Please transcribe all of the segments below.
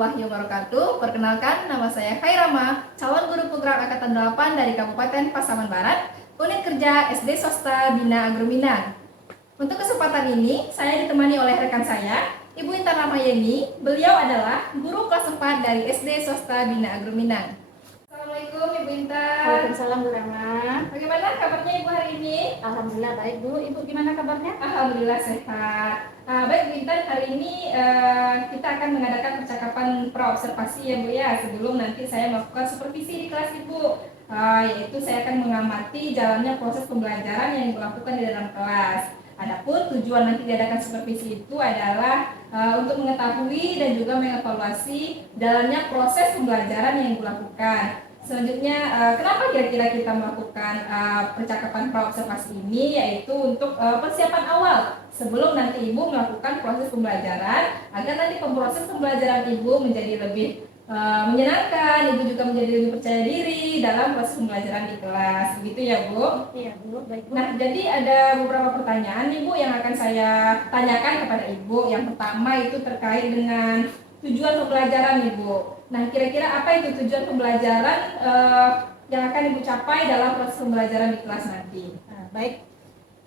warahmatullahi wabarakatuh. Perkenalkan, nama saya Khairama, calon guru program Angkatan 8 dari Kabupaten Pasaman Barat, unit kerja SD Swasta Bina Agro Minang. Untuk kesempatan ini, saya ditemani oleh rekan saya, Ibu Intan Ramayeni. Beliau adalah guru kelas 4 dari SD Swasta Bina Agro Minang. Assalamualaikum Ibu Intan. Waalaikumsalam Bu Rama. Bagaimana kabarnya Ibu hari ini? Alhamdulillah baik Bu. Ibu gimana kabarnya? Alhamdulillah sehat. Baik Bu Intan, hari ini kita akan mengadakan percakapan praobservasi ya Bu ya, sebelum nanti saya melakukan supervisi di kelas Ibu. Yaitu saya akan mengamati jalannya proses pembelajaran yang dilakukan di dalam kelas. Adapun tujuan nanti diadakan supervisi itu adalah untuk mengetahui dan juga mengevaluasi jalannya proses pembelajaran yang dilakukan. Selanjutnya, kenapa kira-kira kita melakukan percakapan praobservasi ini, yaitu untuk persiapan awal sebelum nanti Ibu melakukan proses pembelajaran, agar nanti proses pembelajaran Ibu menjadi lebih menyenangkan, Ibu juga menjadi lebih percaya diri dalam proses pembelajaran di kelas. Begitu ya Bu? Iya Bu, baik Bu. Nah, jadi ada beberapa pertanyaan Ibu yang akan saya tanyakan kepada Ibu. Yang pertama itu terkait dengan tujuan pembelajaran Ibu. Nah, kira-kira apa itu tujuan pembelajaran yang akan Ibu capai dalam proses pembelajaran di kelas nanti? Nah, baik.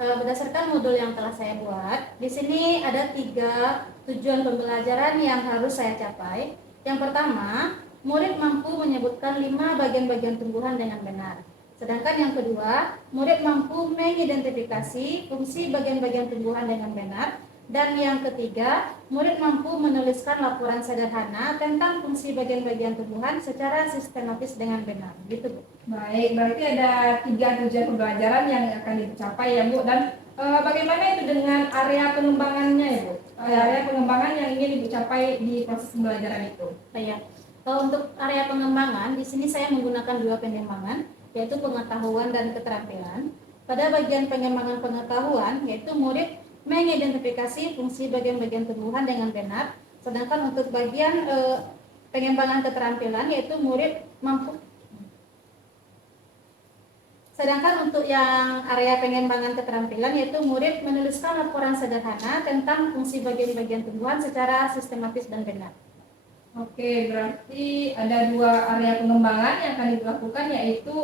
Berdasarkan modul yang telah saya buat, di sini ada 3 tujuan pembelajaran yang harus saya capai. Yang pertama, murid mampu menyebutkan 5 bagian-bagian tumbuhan dengan benar. Sedangkan yang kedua, murid mampu mengidentifikasi fungsi bagian-bagian tumbuhan dengan benar. Dan yang ketiga, murid mampu menuliskan laporan sederhana tentang fungsi bagian-bagian tumbuhan secara sistematis dengan benar. Gitu Bu. Baik, berarti ada 3 tujuan pembelajaran yang akan dicapai ya Bu. Dan bagaimana itu dengan area pengembangannya ya Bu? Area pengembangan yang ingin Ibu capai di proses pembelajaran itu. Baik. Kalau untuk area pengembangan, di sini saya menggunakan 2 pengembangan, yaitu pengetahuan dan keterampilan. Pada bagian pengembangan pengetahuan, yaitu murid mengidentifikasi fungsi bagian-bagian tumbuhan dengan benar. Sedangkan untuk bagian pengembangan keterampilan, yaitu murid mampu. Sedangkan untuk yang area pengembangan keterampilan, yaitu murid menuliskan laporan sederhana tentang fungsi bagian-bagian tumbuhan secara sistematis dan benar. Oke, berarti ada 2 area pengembangan yang akan dilakukan, yaitu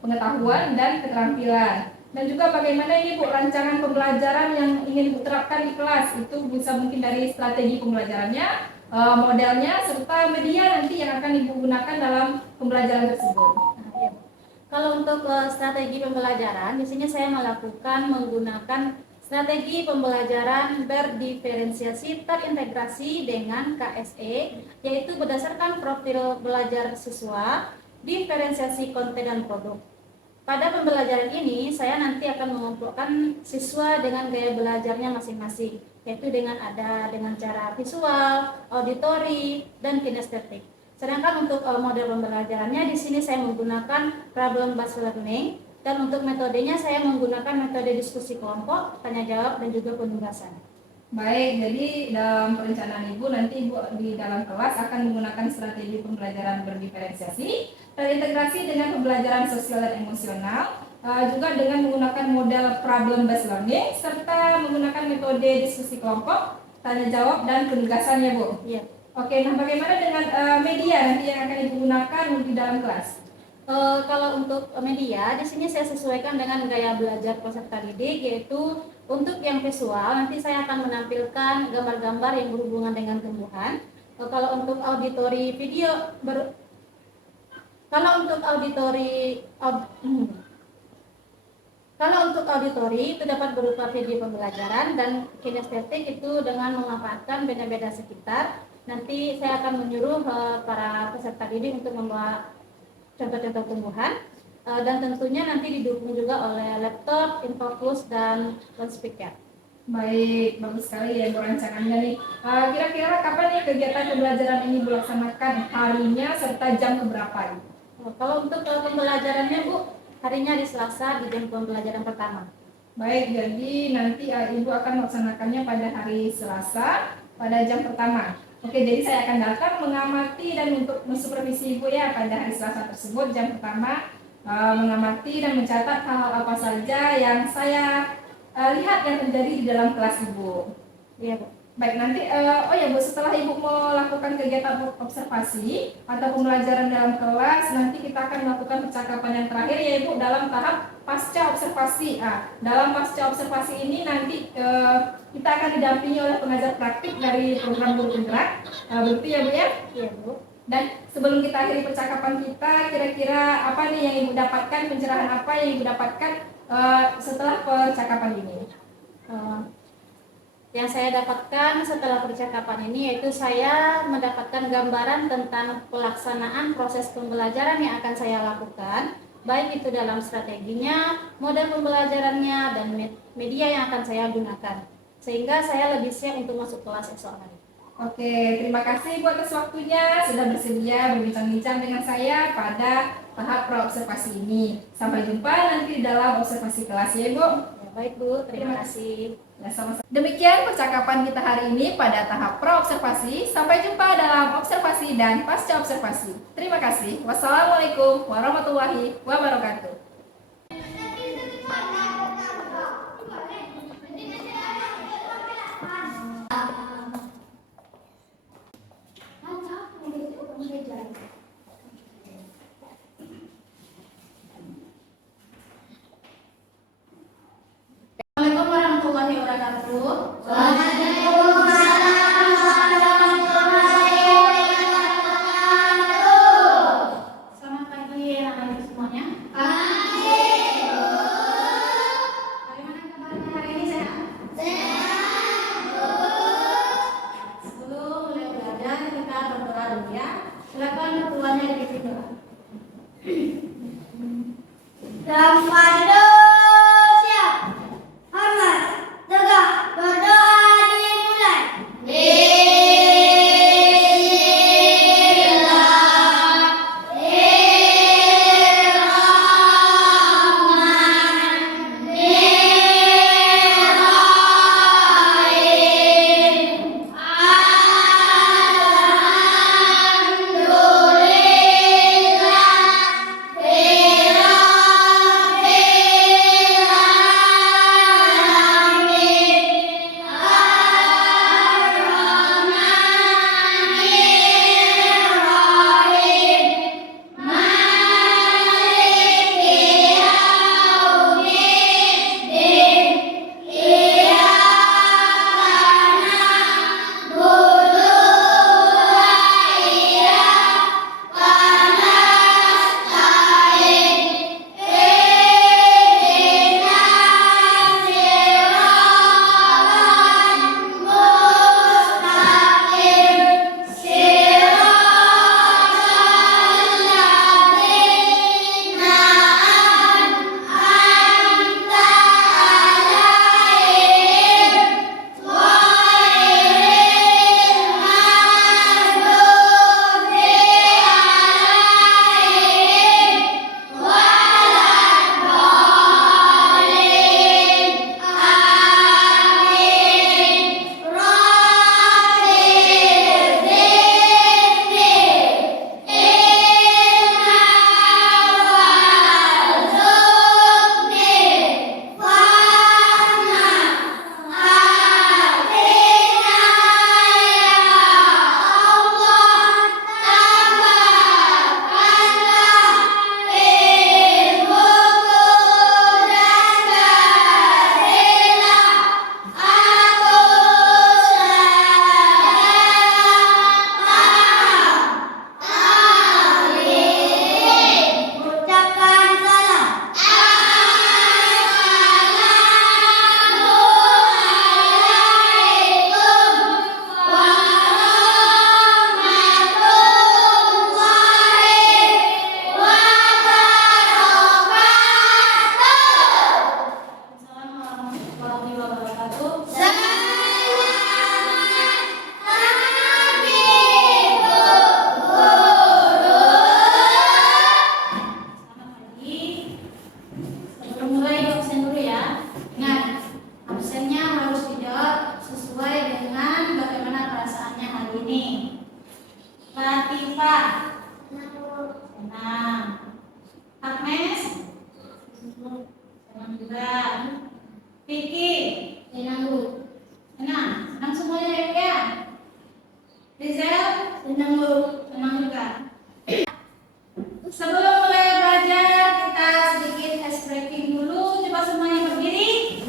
pengetahuan dan keterampilan. Dan juga bagaimana ini Bu rancangan pembelajaran yang ingin diterapkan di kelas, itu bisa mungkin dari strategi pembelajarannya, modelnya, serta media nanti yang akan Ibu gunakan dalam pembelajaran tersebut. Nah, ya. Kalau untuk strategi pembelajaran, di sini saya menggunakan strategi pembelajaran berdiferensiasi terintegrasi dengan KSE, yaitu berdasarkan profil belajar siswa, diferensiasi konten dan produk. Pada pembelajaran ini, saya nanti akan mengumpulkan siswa dengan gaya belajarnya masing-masing, yaitu dengan cara visual, auditori, dan kinestetik. Sedangkan untuk model pembelajarannya di sini saya menggunakan problem based learning, dan untuk metodenya saya menggunakan metode diskusi kelompok, tanya jawab, dan juga penugasan. Baik, jadi dalam perencanaan Ibu nanti Ibu di dalam kelas akan menggunakan strategi pembelajaran berdiferensiasi, terintegrasi dengan pembelajaran sosial dan emosional, juga dengan menggunakan model problem based learning, serta menggunakan metode diskusi kelompok, tanya jawab, dan penugasan ya Bu. Iya. Oke, nah bagaimana dengan media nanti yang akan Ibu gunakan di dalam kelas? Kalau untuk media, di sini saya sesuaikan dengan gaya belajar peserta didik, yaitu untuk yang visual nanti saya akan menampilkan gambar-gambar yang berhubungan dengan tumbuhan. Kalau untuk auditori video Kalau untuk auditori itu dapat berupa video pembelajaran, dan kinestetik itu dengan memanfaatkan benda-benda sekitar. Nanti saya akan menyuruh para peserta didik untuk membawa contoh-contoh tumbuhan, dan tentunya nanti didukung juga oleh laptop, infoflux, dan loudspeaker. Baik, bagus sekali ya Bu rancangannya nih. Kira-kira kapan nih kegiatan pembelajaran ini dilaksanakan, harinya serta jam keberapa? Kalau untuk pembelajarannya Bu, harinya di Selasa di jam pembelajaran pertama. Baik, jadi nanti Ibu akan melaksanakannya pada hari Selasa pada jam pertama. Oke, jadi saya akan datang mengamati dan untuk mensupervisi Ibu ya pada hari Selasa tersebut jam pertama, mengamati dan mencatat hal-hal apa saja yang saya lihat yang terjadi di dalam kelas Ibu. Iya Bu. Baik, nanti oh ya Bu, setelah Ibu melakukan kegiatan observasi atau pembelajaran dalam kelas, nanti kita akan melakukan percakapan yang terakhir ya Ibu dalam tahap pasca observasi. Dalam pasca observasi ini nanti kita akan didampingi oleh pengajar praktik dari program Guru Penggerak. Begitu ya Bu ya? Iya Bu. Dan sebelum kita akhiri percakapan kita, kira-kira apa nih yang Ibu dapatkan, pencerahan apa yang Ibu dapatkan setelah percakapan ini? Yang saya dapatkan setelah percakapan ini yaitu saya mendapatkan gambaran tentang pelaksanaan proses pembelajaran yang akan saya lakukan, baik itu dalam strateginya, model pembelajarannya, dan media yang akan saya gunakan, sehingga saya lebih siap untuk masuk kelas esok hari. Oke, terima kasih buat atas waktunya sudah bersedia berbincang-bincang dengan saya pada tahap praobservasi ini. Sampai jumpa nanti di dalam observasi kelas ya, Bu. Ya, baik Bu, terima kasih. Ya, sama-sama. Demikian percakapan kita hari ini pada tahap praobservasi. Sampai jumpa dalam observasi dan pasca observasi. Terima kasih. Wassalamualaikum warahmatullahi wabarakatuh. Assalamualaikum warahmatullahi wabarakatuh. Selamat pagi anak-anak semuanya. Bagaimana kabarnya hari ini, sehat? Sebelum mulai belajar kita berdoa dulu ya. Silakan ketuanya dipimpin doa. Vicky, senang Bu. Senang semuanya ya. Tenang Bu, tenang juga. Sebelum mulai belajar, kita sedikit ice breaking dulu. Coba semuanya berdiri.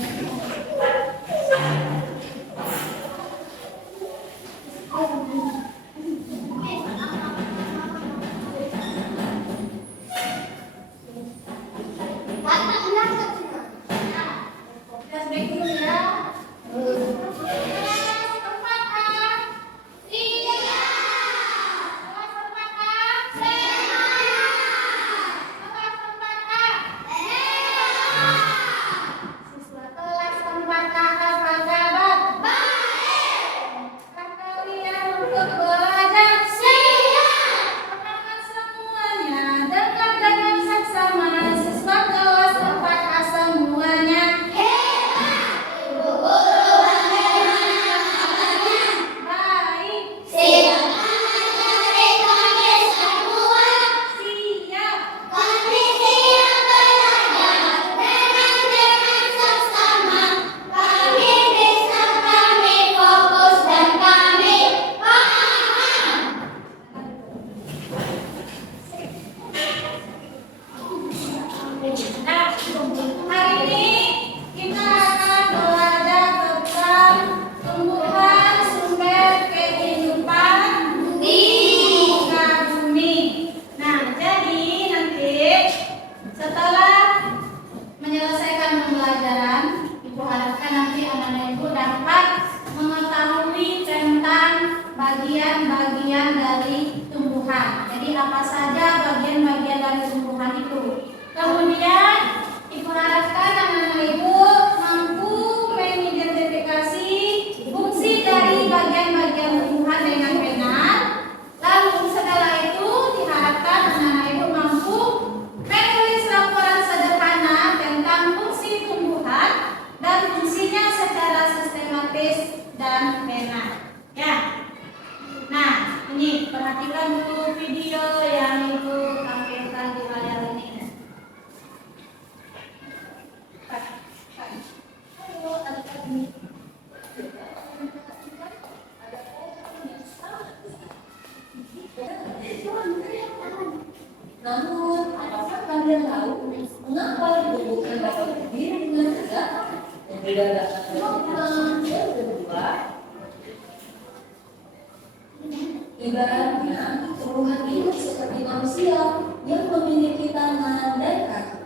Ice breaking dulu ya. Nah, hari ini kita akan belajar tentang tumbuhan sumber kehidupan di muka bumi. Nah, jadi nanti setelah menyelesaikan pembelajaran, Ibu harapkan nanti anak-anak Ibu dapat mengetahui tentang bagian-bagian dari tumbuhan. Jadi apa saja bagian-bagian dari tumbuhan itu. Kemudian Ibu harapkan anak-anak Ibu mampu mengidentifikasi fungsi dari bagian-bagian tumbuhan dengan benar. Lalu setelah itu diharapkan anak-anak Ibu mampu menulis laporan sederhana tentang fungsi tumbuhan dan fungsinya secara sistematis dan benar. Ya. Nah, ini perhatikan dulu video yang Ibu tampilkan di layar ini. Namun, apakah kalian tahu mengapa dibutuhkan dapat berdiri dengan tegak dan tidak dapat melompat dan berdua? Ibaratnya, tumbuhan hidup seperti manusia yang memiliki tangan dan kaki.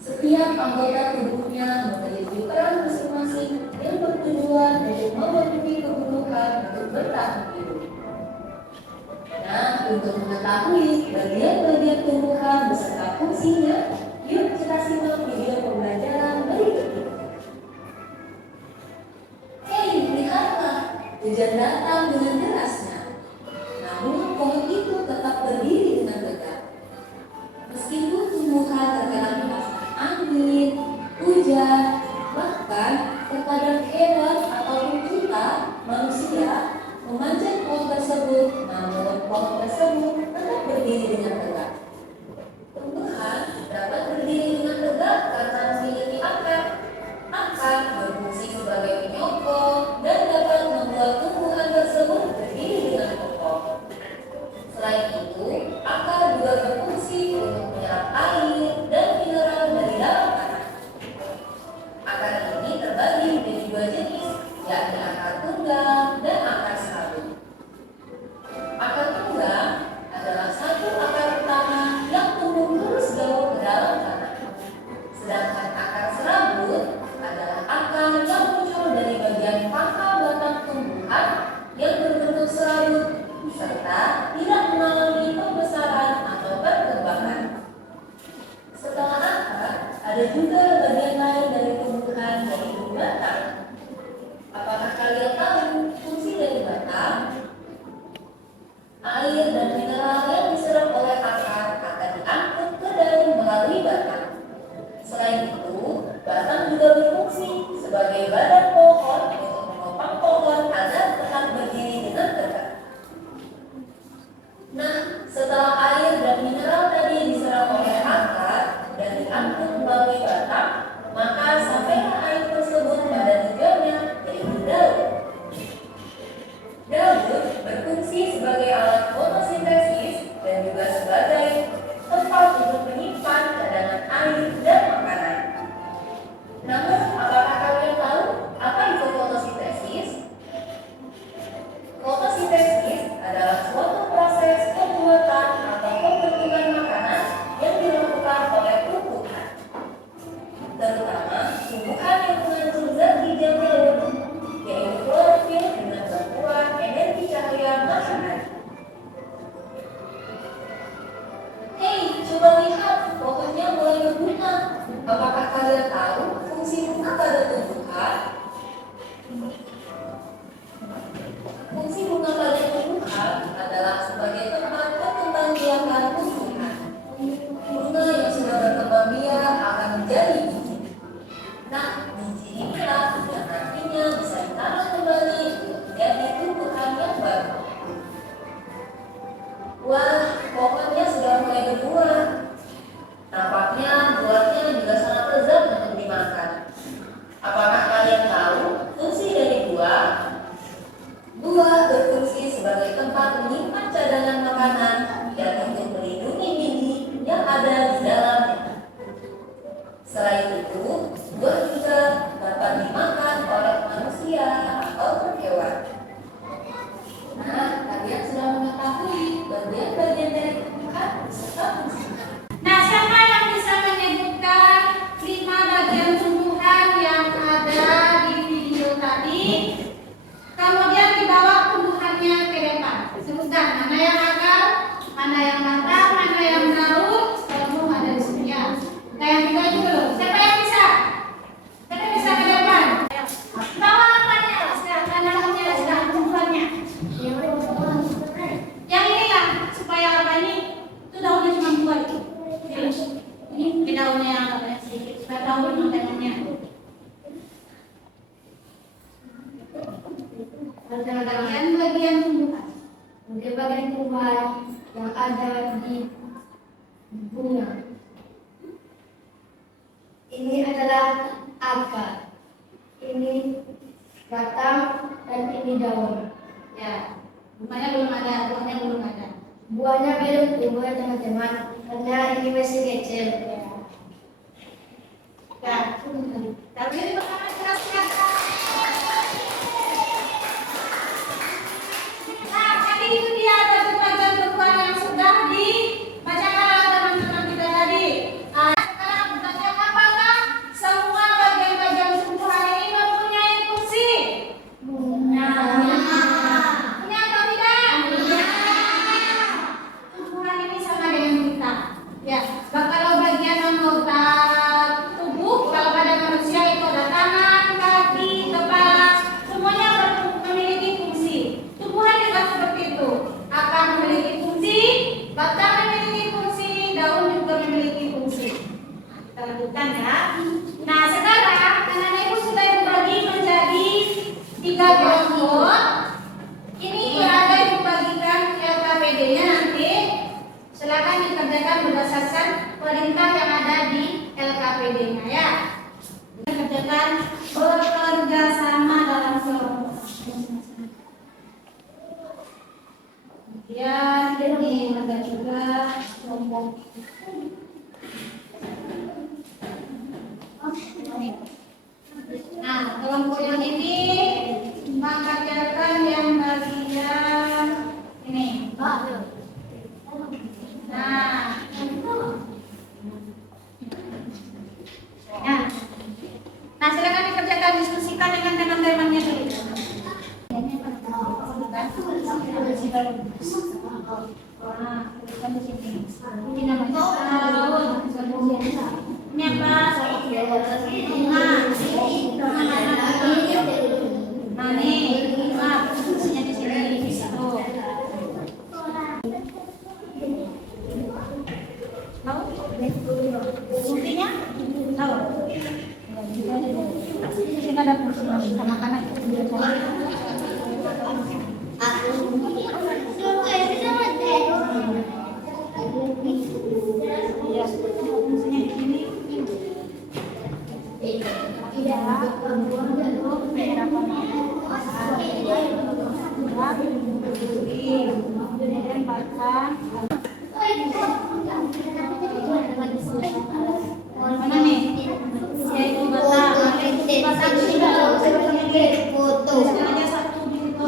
Setiap anggota tubuhnya memiliki peran masing-masing yang bertujuan untuk memenuhi kebutuhan untuk bertahan hidup. Nah, untuk mengetahui bagian-bagian tumbuhan beserta fungsinya, yuk kita simak video pembelajaran berikut ini. Hei, lihatlah, hujan datang dengan derasnya. Namun, pohon itu tetap berdiri dengan tegak. Meskipun tumbuhan terkena panas angin, hujan, bahkan terkadang hewan ataupun kita, manusia, memanjat pohon tersebut, namun pohon tersebut tetap berdiri dengan tegak. Tumbuhan dapat berdiri dengan tegak karena memiliki akar. Akar berfungsi sebagai penyokong dan dapat membuat tumbuhan tersebut berdiri dengan kokoh. Selain itu, akar juga berfungsi untuk menyerap air dan mineral dari dalam tanah. Akar ini terbagi menjadi dua jenis, yakni akar tunggang dan akar serabut. Akar tunggang adalah satu akar utama yang tumbuh terus jauh ke dalam tanah. Sedangkan akar serabut adalah akar yang muncul dari bagian pangkal batang tumbuhan yang berbentuk serabut serta tidak mengalami pembesaran atau perkembangan. Setelah akar, ada juga bagian lain dari tumbuhan yaitu batang. Apakah kalian tahu Sebutkan mana yang akar, mana yang batang, mana yang daun. Kalau belum ada di sini ya. Kita yang tiga dulu. Siapa yang bisa? Siapa yang bisa ke depan? Bawa apanya? Tanahnya, tumbuhannya. Yang ini lah supaya apa ini? Itu daunnya cuma dua itu. Ini daunnya yang agak sedikit. Supaya tahu teman-temannya. Bagian tumbuhan. Untuk bagian tumbuhan yang ada di bunga. Ini adalah akar, ini batang, dan ini daun. Ya, bunganya belum ada, buahnya belum ada. Buahnya belum tumbuh ya teman-teman, karena ini masih kecil. Ya, tapi ini pertama keras-keras. Nah, tadi itu dia bagian tumbuhan yang sudah dibacakan oleh teman-teman kita tadi. Sekarang bertanya apakah semua bagian-bagian tumbuhan ini mempunyai fungsi? Punya atau tidak? Tumbuhan ini sama dengan kita. Ya, kalau bagian anggota tubuh, kalau pada manusia itu ada tangan, kaki, kepala, semuanya memiliki fungsi. Tumbuhan juga seperti itu. Akar memiliki fungsi, batang memiliki fungsi, daun juga memiliki fungsi. Nah, kita lanjutkan ya. Nah, sekarang anak-anak ibu sudah dibagi menjadi 3 kelompok. Ini berada ibu bagikan LKPD-nya nanti. Silakan dikerjakan berdasarkan perintah yang ada di LKPD-nya ya. Dikerjakan bekerja sama dalam kelompok. Kemudian ini ada juga kelompok. Nah, kelompok yang ini mengerjakan yang bagian ini. Nah, nah silakan dikerjakan, diskusikan dengan teman-temannya dulu. Nah, tuliskan di sini. Ini namanya daun. Ini apa? Bunga. Nah, nih, posisinya di sini. Tuh. Tahu? Fungsinya? Tahu? Di sini ada fungsi sama kanan. Ya, fungsinya di sini. Mana nih? Yaitu batang. Batang foto. Aja satu di situ.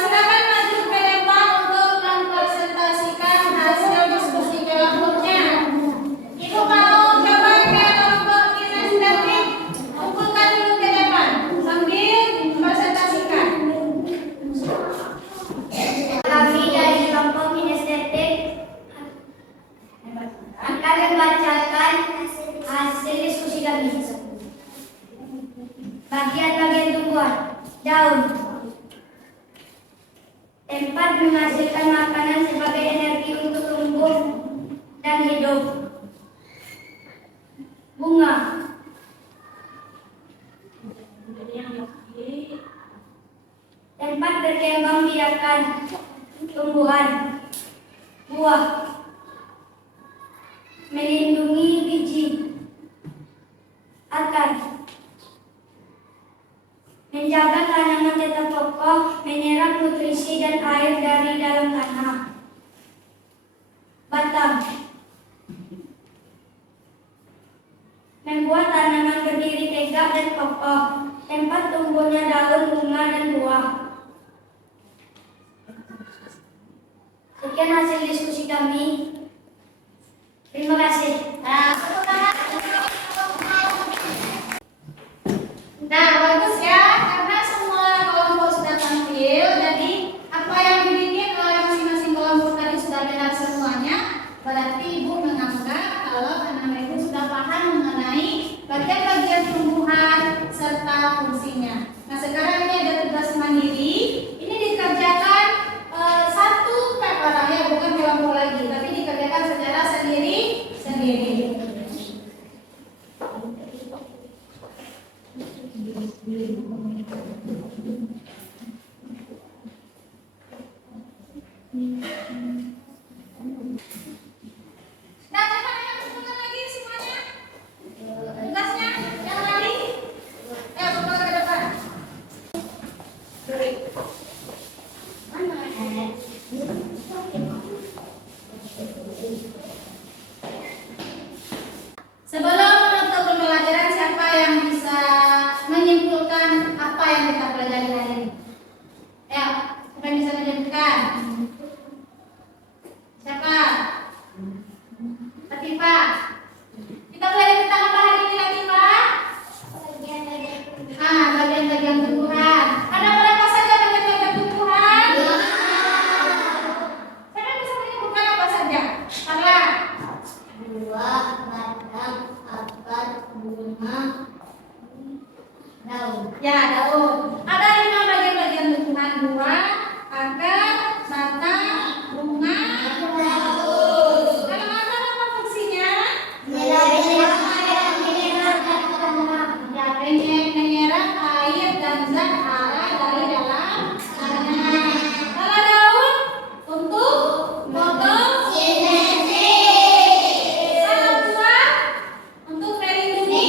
Silakan maju ke depan untuk mempresentasikan hasil diskusi kelompoknya. Ibu mau coba ke kelompok kinestetik, kumpulkan dulu ke depan sambil presentasikan. Kami dari kelompok kinestetik akan membacakan hasil diskusi kami. Bagian-bagian tumbuhan, daun, tempat menghasilkan makanan sebagai energi untuk tumbuh dan hidup. Bunga, tempat berkembang biakan tumbuhan. Buah, melindungi biji. Akar, menjaga tanaman tetap kokoh, menyerap nutrisi dan air dari dalam tanah. Batang, membuat tanaman berdiri tegak dan kokoh, tempat tumbuhnya daun, bunga, dan buah. Sekian hasil diskusi kami. Terima kasih. Nah, bagus ya, karena semua kelompok sudah tampil, jadi apa yang dibikin oleh masing-masing kelompok tadi sudah benar semuanya, berarti Ibu menganggap kalau anak-anak Ibu sudah paham mengenai bagian-bagian tumbuhan serta fungsinya. Nah, sekarang ini ada tugas mandiri, ini dikerjakan satu per orang ya, bukan kelompok lagi, tapi dikerjakan secara sendiri-sendiri. Nah, coba yang kumpulkan lagi semuanya. Tugasnya yang tadi. Kumpulkan ke depan. Sebelum menutup pembelajaran, siapa yang bisa menyimpulkan apa yang kita pelajari hari ini? Ya, siapa yang bisa menyimpulkan? Siapa? Latifah. Kita belajar tentang apa hari ini, Latifah? Bagian-bagian tumbuhan. Ada berapa saja bagian-bagian tumbuhan? Siapa bisa menyebutkan apa saja? Carla. Buah, batang, akar, bunga, daun. Ya, daun. Ada 5 bagian-bagian tumbuhan: buah, akar, batang, bunga, daun. Kalau akar apa fungsinya? Ya, menyerap air dan zat hara dari dalam tanah. Kalau daun untuk fotosintesis. Kalau buah untuk melindungi.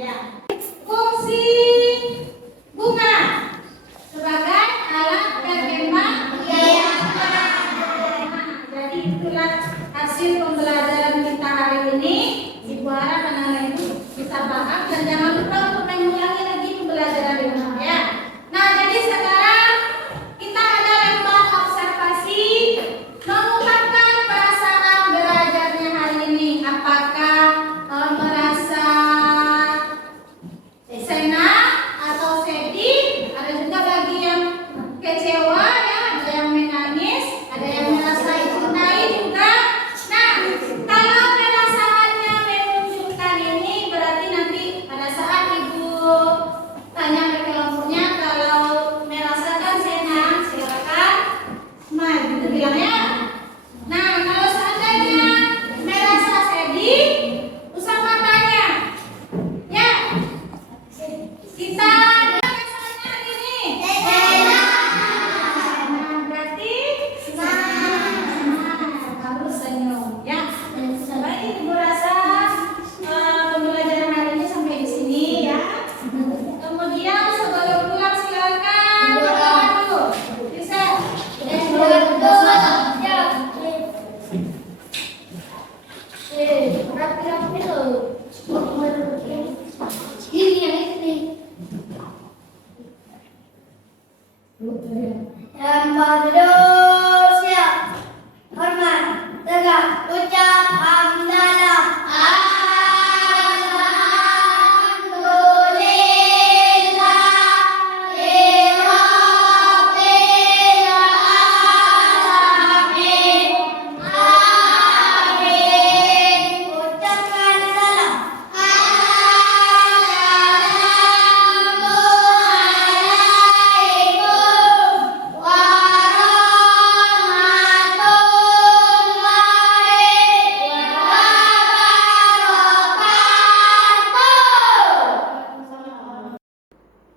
Ya. Fungsi bunga sebagai alat berkembang biakan. Jadi itulah hasil pembelajaran kita hari ini. Ibu harap anak-anak itu bisa paham dan jangan lupa untuk mengulangi lagi pembelajaran di rumah ya. Nah, jadi sekarang kita ada lomba observasi mengungkapkan perasaan belajarnya hari ini. Apakah merasa senang atau sedih? Ada juga bagi yang kecewa ya, ada yang menangis, ada yang merasa dicintai juga. Nah, kalau perasaannya menunjukkan ini berarti nanti pada saat Ibu tanya ke kelompoknya, kalau merasakan senang silakan smile gitu bilang ya. Nah, kalau seandainya merasa sedih, usap matanya. Ya. Kita perasaannya hari ini. Nah, berarti harus senyum ya. Baik, Ibu rasa pembelajaran hari ini sampai di sini ya. Kemudian sebelum pulang silakan berdoa dulu. Bisa. Ya. Rapi-rapi dulu. Ini yang ini. Yang berdua siap, hormat, tegak, ucap hamdalah. Ucapkan salam.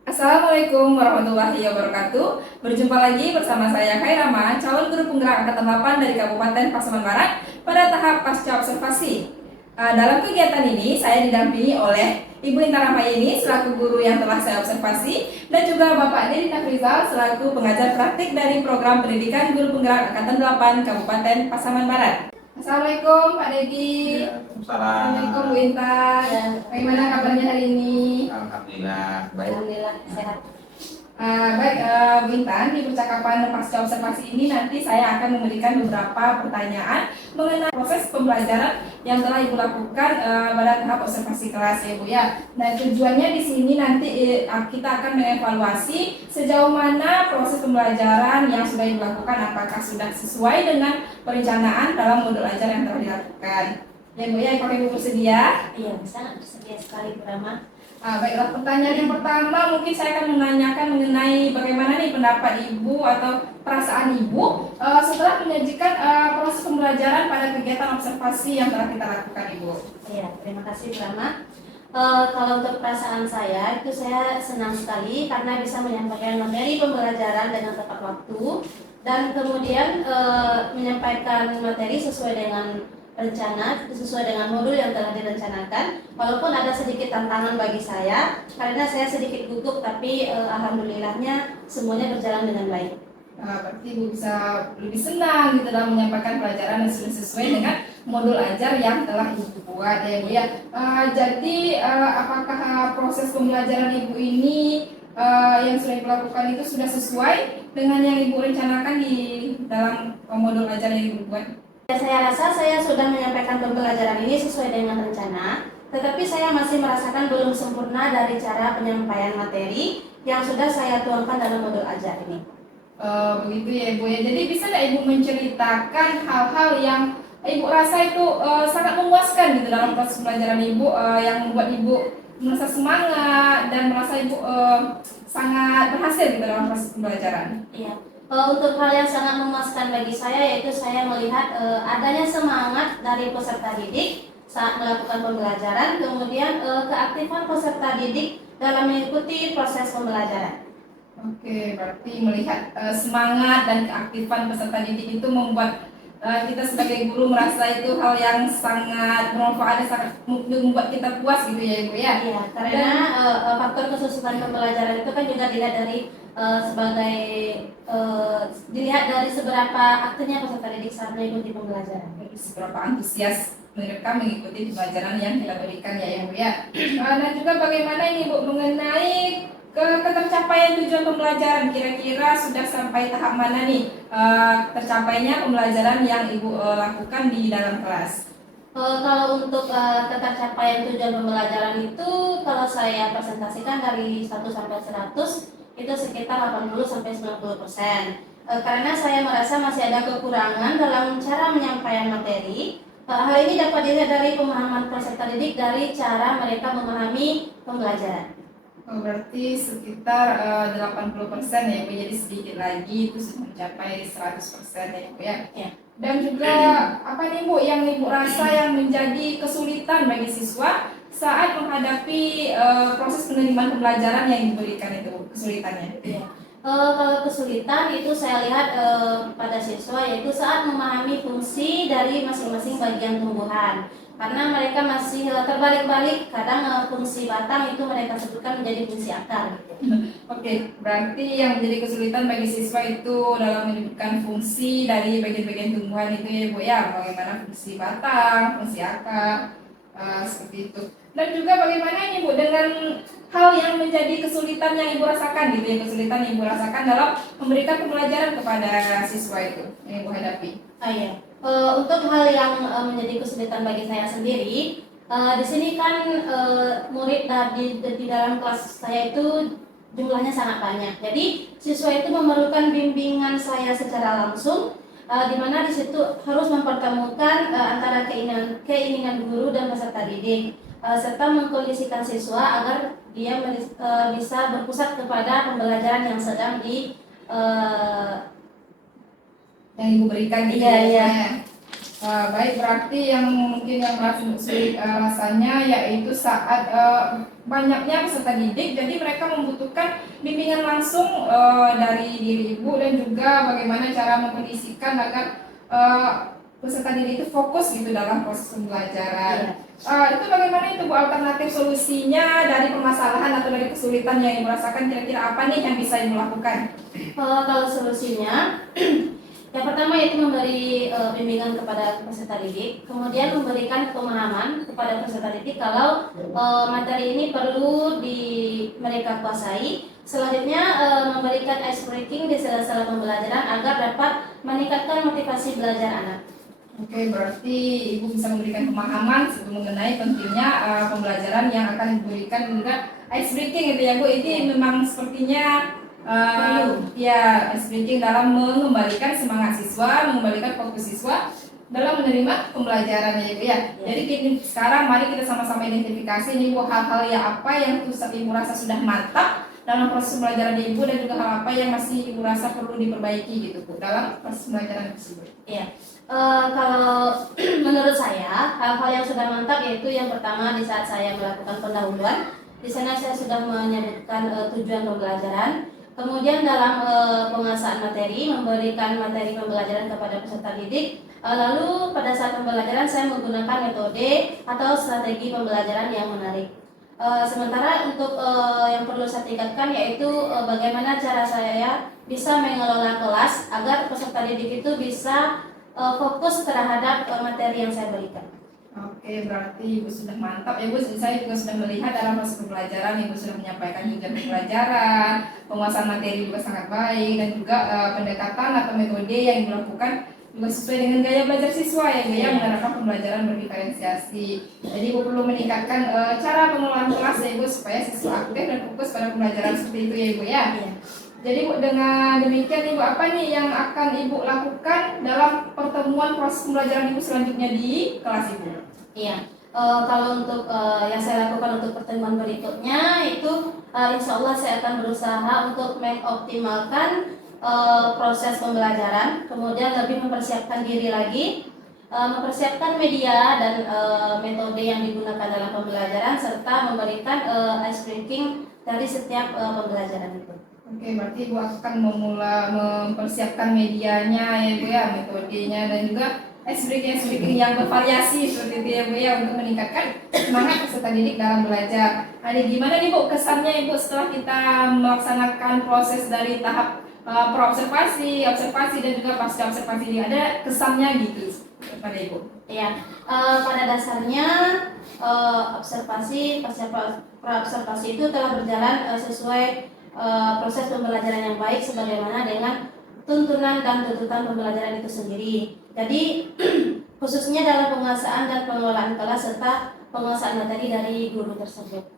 Assalamualaikum warahmatullahi wabarakatuh. Berjumpa lagi bersama saya Khairama, calon guru penggerak angkatan 8 dari Kabupaten Pasaman Barat pada tahap pasca observasi. Dalam kegiatan ini saya didampingi oleh Ibu Intan Rahmayeni selaku guru yang telah saya observasi dan juga Bapak Dedi Nafrizal selaku pengajar praktik dari program pendidikan guru penggerak angkatan 8 Kabupaten Pasaman Barat. Assalamualaikum Pak Dedi. Assalamualaikum Bu Intan. Bagaimana kabarnya hari ini? Alhamdulillah baik. Alhamdulillah sehat. Baik, Bu Intan, di percakapan pasca observasi ini nanti saya akan memberikan beberapa pertanyaan mengenai proses pembelajaran yang telah Ibu lakukan pada tahap observasi kelas ya Bu ya. Nah, tujuannya di sini nanti kita akan mengevaluasi sejauh mana proses pembelajaran yang sudah Ibu lakukan, apakah sudah sesuai dengan perencanaan dalam modul ajar yang telah dilakukan. Ya Bu ya, apakah Ibu bersedia? Iya, sangat bersedia sekali Bu Rama. Baiklah, pertanyaan yang pertama mungkin saya akan menanyakan mengenai bagaimana nih pendapat Ibu atau perasaan Ibu setelah menyajikan proses pembelajaran pada kegiatan observasi yang telah kita lakukan Ibu. Iya, terima kasih Bu Rama. Kalau untuk perasaan saya itu saya senang sekali karena bisa menyampaikan materi pembelajaran dengan tepat waktu dan kemudian menyampaikan materi sesuai dengan rencana, sesuai dengan modul yang telah direncanakan. Walaupun ada sedikit tantangan bagi saya karena saya sedikit gugup, tapi alhamdulillahnya semuanya berjalan dengan baik. Berarti Ibu bisa lebih senang gitu dalam menyampaikan pelajaran yang sudah sesuai dengan modul ajar yang telah Ibu buat ya Bu ya. Jadi apakah proses pembelajaran Ibu ini yang sudah Ibu lakukan itu sudah sesuai dengan yang Ibu rencanakan di dalam modul ajar yang Ibu buat? Ya, saya rasa saya sudah menyampaikan pembelajaran ini sesuai dengan rencana, tetapi saya masih merasakan belum sempurna dari cara penyampaian materi yang sudah saya tuangkan dalam modul ajar ini. Begitu ya Ibu ya. Jadi bisa nggak Ibu menceritakan hal-hal yang Ibu rasa itu sangat memuaskan gitu dalam proses pembelajaran Ibu yang membuat Ibu merasa semangat dan merasa Ibu sangat berhasil gitu dalam proses pembelajaran? Iya. Untuk hal yang sangat memuaskan bagi saya yaitu saya melihat adanya semangat dari peserta didik saat melakukan pembelajaran, kemudian keaktifan peserta didik dalam mengikuti proses pembelajaran. Oke, berarti melihat semangat dan keaktifan peserta didik itu membuat kita sebagai guru merasa itu hal yang sangat bermanfaat dan sangat membuat kita puas gitu ya Ibu ya. Iya, karena faktor kesuksesan pembelajaran itu kan juga dilihat dari dilihat dari seberapa aktifnya peserta didik saat mengikuti pembelajaran. Seberapa antusias mereka mengikuti pembelajaran yang kita berikan ya Ibu ya. Dan juga bagaimana ini Bu mengenai ketercapaian tujuan pembelajaran, kira-kira sudah sampai tahap mana nih tercapainya pembelajaran yang Ibu lakukan di dalam kelas? Kalau untuk ketercapaian tujuan pembelajaran itu kalau saya presentasikan dari 1 sampai 100 itu sekitar 80-90%. Karena saya merasa masih ada kekurangan dalam cara menyampaikan materi. Hal ini dapat dilihat dari pemahaman peserta didik dari cara mereka memahami pembelajaran. Berarti sekitar 80% ya Ibu, jadi sedikit lagi itu sudah mencapai 100% ya Ibu ya. Ya. Dan juga apa nih Bu yang Ibu rasa yang menjadi kesulitan bagi siswa saat menghadapi proses penerimaan pembelajaran yang diberikan itu, kesulitannya? Ya. Kalau kesulitan itu saya lihat pada siswa yaitu saat memahami fungsi dari masing-masing bagian tumbuhan. Karena mereka masih terbalik-balik, kadang fungsi batang itu mereka sebutkan menjadi fungsi akar. Oke, berarti yang menjadi kesulitan bagi siswa itu dalam menyebutkan fungsi dari bagian-bagian tumbuhan itu ya Bu ya, bagaimana fungsi batang, fungsi akar, seperti itu. Dan juga bagaimana ini Bu dengan hal yang menjadi kesulitan yang Ibu rasakan gitu ya, kesulitan yang Ibu rasakan dalam memberikan pembelajaran kepada siswa itu yang Ibu hadapi. Iya. Untuk hal yang menjadi kesulitan bagi saya sendiri, di sini kan murid di dalam kelas saya itu jumlahnya sangat banyak. Jadi siswa itu memerlukan bimbingan saya secara langsung, di mana di situ harus mempertemukan antara keinginan guru dan peserta didik, serta mengkondisikan siswa agar dia bisa berpusat kepada pembelajaran yang sedang yang Ibu berikan gitu Iya, ya. iya. Baik, berarti yang mungkin yang merasa sulit rasanya yaitu saat banyaknya peserta didik, jadi mereka membutuhkan bimbingan langsung dari diri Ibu dan juga bagaimana cara mengkondisikan agar peserta didik itu fokus gitu dalam proses pembelajaran. Itu bagaimana itu Bu alternatif solusinya dari permasalahan atau dari kesulitan yang Ibu rasakan, kira-kira apa nih yang bisa Ibu lakukan? Kalau solusinya yang pertama yaitu memberi bimbingan kepada peserta didik, kemudian memberikan pemahaman kepada peserta didik kalau materi ini perlu mereka kuasai, Selanjutnya memberikan ice breaking di sela-sela pembelajaran agar dapat meningkatkan motivasi belajar anak. Oke, berarti Ibu bisa memberikan pemahaman mengenai pentingnya pembelajaran yang akan diberikan juga ice breaking gitu ya Bu. Ini memang sepertinya ya ice breaking dalam mengembalikan semangat siswa, mengembalikan fokus siswa dalam menerima pembelajarannya Ibu ya. Jadi sekarang mari kita sama-sama identifikasi nih Bu, hal-hal yang apa yang Ibu rasa sudah mantap dalam proses pembelajaran Ibu dan juga hal apa yang masih Ibu rasa perlu diperbaiki gitu Bu dalam proses pembelajaran tersebut. Iya. Kalau menurut saya hal-hal yang sudah mantap yaitu yang pertama di saat saya melakukan pendahuluan, di sana saya sudah menyebutkan tujuan pembelajaran. Kemudian dalam penguasaan materi, memberikan materi pembelajaran kepada peserta didik. Lalu pada saat pembelajaran saya menggunakan metode atau strategi pembelajaran yang menarik. Sementara untuk yang perlu saya tingkatkan yaitu bagaimana cara saya bisa mengelola kelas agar peserta didik itu bisa fokus terhadap materi yang saya berikan. Oke, berarti Ibu sudah mantap ya Bu. Saya juga sudah melihat dalam proses pembelajaran Ibu sudah menyampaikan tujuan pembelajaran, penguasaan materi juga sangat baik dan juga pendekatan atau metode yang Ibu lakukan juga sesuai dengan gaya belajar siswa ya Bu ya, menggunakan pembelajaran berdiferensiasi. Jadi Ibu perlu meningkatkan cara pengelolaan kelas ya Bu supaya siswa aktif dan fokus pada pembelajaran seperti itu ya Ibu ya. Jadi Bu, dengan demikian Ibu apa nih yang akan Ibu lakukan dalam pertemuan proses pembelajaran Ibu selanjutnya di kelas Ibu? Iya, kalau untuk yang saya lakukan untuk pertemuan berikutnya itu insya Allah saya akan berusaha untuk mengoptimalkan proses pembelajaran, kemudian lebih mempersiapkan diri lagi, mempersiapkan media dan metode yang digunakan dalam pembelajaran serta memberikan ice breaking dari setiap pembelajaran itu. Oke, berarti Ibu akan mempersiapkan medianya ya Bu ya, metodenya dan juga ice breaking yang bervariasi seperti itu ya Bu ya untuk meningkatkan semangat peserta didik dalam belajar. Nah, gimana nih Bu kesannya Ibu setelah kita melaksanakan proses dari tahap praobservasi, observasi dan juga pasca observasi ini ada kesannya gitu kepada Ibu? Iya, pada dasarnya observasi pasca praobservasi itu telah berjalan sesuai proses pembelajaran yang baik sebagaimana dengan tuntunan dan tuntutan pembelajaran itu sendiri. Jadi khususnya dalam penguasaan dan pengelolaan kelas serta penguasaan materi dari guru tersebut.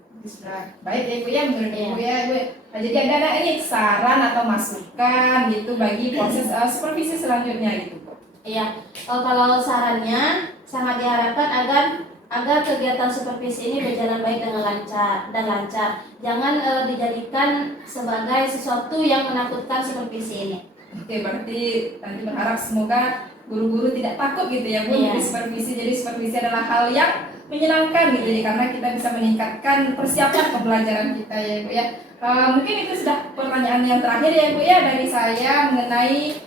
Baik ya Ibu ya, menurut Ibu ya Ibu. Nah, jadi ada ini saran atau masukan gitu bagi proses supervisi selanjutnya gitu Bu. Iya, kalau sarannya sangat diharapkan agar kegiatan supervisi ini berjalan baik dengan lancar. Jangan dijadikan sebagai sesuatu yang menakutkan supervisi ini. Oke, berarti nanti berharap semoga guru-guru tidak takut gitu ya Bu, di supervisi. Jadi supervisi adalah hal yang menyenangkan gitu ya, karena kita bisa meningkatkan persiapan pembelajaran kita ya Bu ya. Mungkin itu sudah pertanyaan yang terakhir ya Bu ya dari saya mengenai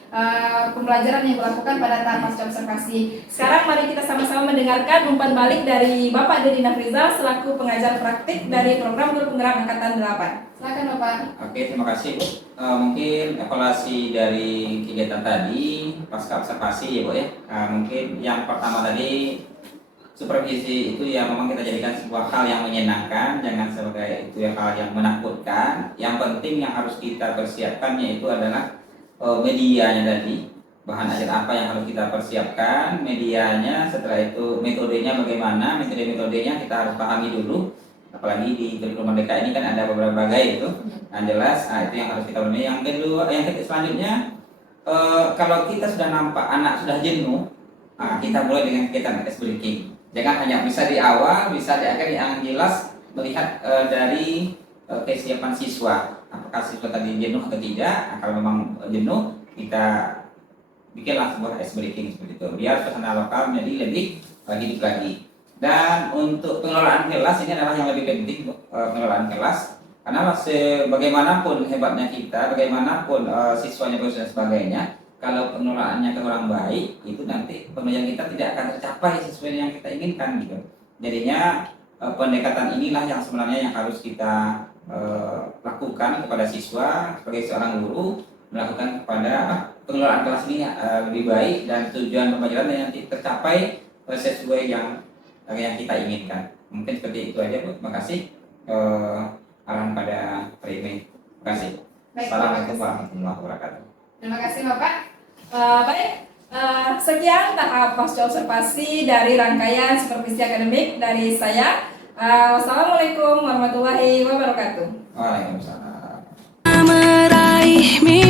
pembelajaran yang dilakukan pada tahap pasca observasi. Sekarang mari kita sama-sama mendengarkan umpan balik dari Bapak Dedi Nafrizal selaku pengajar praktik dari program guru penggerak angkatan 8. Silakan Bapak. Oke, terima kasih Bu. Mungkin evaluasi dari kegiatan tadi pasca observasi ya Bu ya. Mungkin yang pertama tadi supervisi itu ya memang kita jadikan sebuah hal yang menyenangkan, jangan sebagai itu ya hal yang menakutkan. Yang penting yang harus kita persiapkan yaitu adalah medianya tadi, bahan ajar apa yang harus kita persiapkan, medianya, setelah itu metodenya bagaimana, metodenya kita harus pahami dulu. Apalagi di kurikulum Merdeka ini kan ada beberapa itu, nah jelas, itu yang harus kita pahami. Yang kedua, selanjutnya kalau kita sudah nampak anak sudah jenuh, kita mulai dengan kegiatan ice breaking. Jangan hanya bisa di awal, bisa di akhir yang jelas melihat dari kesiapan siswa. Apakah siswa tadi jenuh atau tidak? Kalau memang jenuh, kita bikinlah sebuah ice breaking seperti itu. Biar suasana lokal menjadi lebih hidup lagi. Dan untuk pengelolaan kelas ini adalah yang lebih penting, pengelolaan kelas. Karena bagaimanapun hebatnya kita, bagaimanapun siswanya bagus dan sebagainya, kalau pengelolaannya kurang baik, itu nanti pembelajaran kita tidak akan tercapai sesuai yang kita inginkan gitu. Jadinya pendekatan inilah yang sebenarnya yang harus kita lakukan kepada siswa sebagai seorang guru, melakukan kepada pengelolaan kelas ini lebih baik dan tujuan pembelajaran yang tercapai sesuai yang kita inginkan. Mungkin seperti itu aja Bu. Terima kasih. Arahan pada Prime. Terima kasih. Baik, Assalamualaikum terima kasih. warahmatullahi wabarakatuh. Terima kasih Bapak. Baik, sekian tahap pasca observasi dari rangkaian supervisi akademik dari saya. Wassalamualaikum warahmatullahi wabarakatuh. Waalaikumsalam. Meraih mimpi